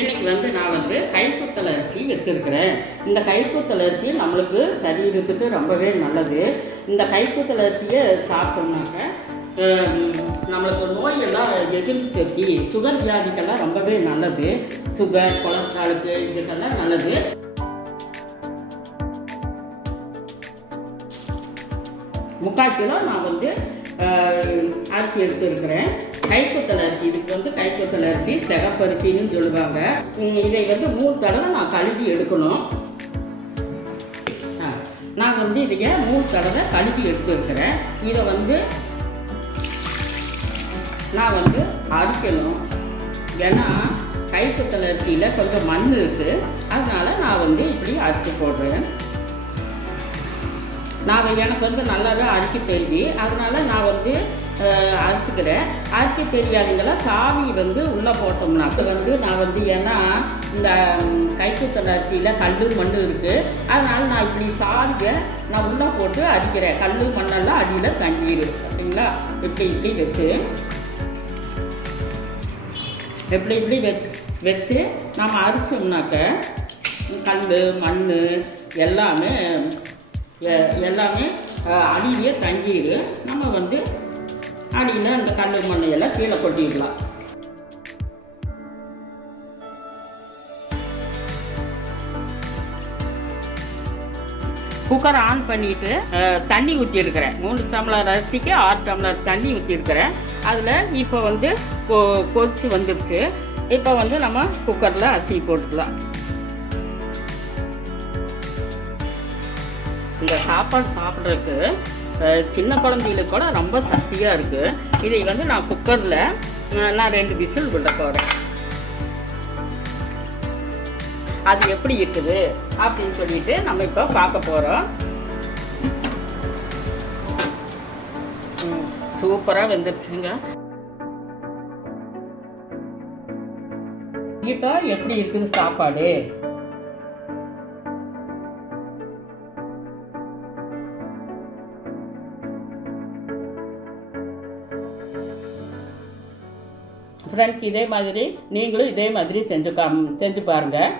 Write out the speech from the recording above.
இன்னைக்கு நான் கைக்குத்தல் அரிசி வச்சுருக்கிறேன். இந்த கைக்குத்தல் அரிசி நம்மளுக்கு சரீரத்துக்கு ரொம்பவே நல்லது. இந்த கைக்குத்தல் அரிசியை சாப்பிட்டோம்னாக்க நம்மளுக்கு நோயெல்லாம் எதிர்ப்பு சக்தி, சுகர் வியாதிக்கெல்லாம் ரொம்பவே நல்லது. சுகர், கொலஸ்ட்ராலுக்கு இதுக்கெல்லாம் நல்லது. முக்கால் கிலோ நான் அரிசி எடுத்துருக்கிறேன். கைக்குத்தல் அரிசி, இதுக்கு கைக்குத்தல் அரிசி சிகப்பரிசின்னு சொல்லுவாங்க. இதை 3 தடவை நான் கழுவி எடுக்கணும். நான் இதைய 3 தடவை கழுவி எடுத்துருக்கிறேன். இதை நான் அரிக்கணும். ஏன்னா கைக்குத்தல் அரிசியில் கொஞ்சம் மண் இருக்குது. அதனால் நான் இப்படி அரிசி போடுறேன். எனக்கு நல்லாவே அரிக்க தெரியும். அதனால் நான் அரைச்சிக்கிறேன். அரிக்க தெரியாதீங்களா சாவி உள்ளே போட்டோம்னா நான் ஏன்னா இந்த கைக்குத்தல் அரிசியில் கல் மண் இருக்குது. அதனால் நான் இப்படி சாவியை நான் உள்ளே போட்டு அரிக்கிறேன். கல் மண்ணெல்லாம் அடியில் தங்கிடும். சரிங்களா? இப்படி வச்சு இப்படி வச்சு நம்ம அரிச்சோம்னாக்க கல் மண் எல்லாமே அடியிலேயே தங்கிடு. நம்ம அடியில் அந்த கல் மண்ணையெல்லாம் கீழே கொட்டிடலாம். குக்கரை ஆன் பண்ணிவிட்டு தண்ணி ஊற்றிருக்கிறேன். 3 டம்ளர் அரிசிக்கு 6 டம்ளர் தண்ணி ஊற்றிருக்கிறேன். அதில் இப்போ கொதிச்சு வந்துடுச்சு. இப்போ நம்ம குக்கரில் அரிசி போட்டுக்கலாம். இந்த சாப்பாடு சாப்பிட்றதுக்கு சின்ன குழந்தைகளுக்கு கூட ரொம்ப சக்தியாக இருக்குது. இதை நான் குக்கரில் நான் 2 விசில் விட போகிறேன். அது எப்படி இருக்குது அப்படின்னு சொல்லிட்டு நம்ம இப்போ பார்க்க போகிறோம். சூப்பராக வெந்துருச்சுங்க. இப்போ எப்படி இருக்குது சாப்பாடு? ஃப்ரெண்ட்ஸ், இதே மாதிரி நீங்களும் இதே மாதிரி செஞ்சு பாருங்கள்.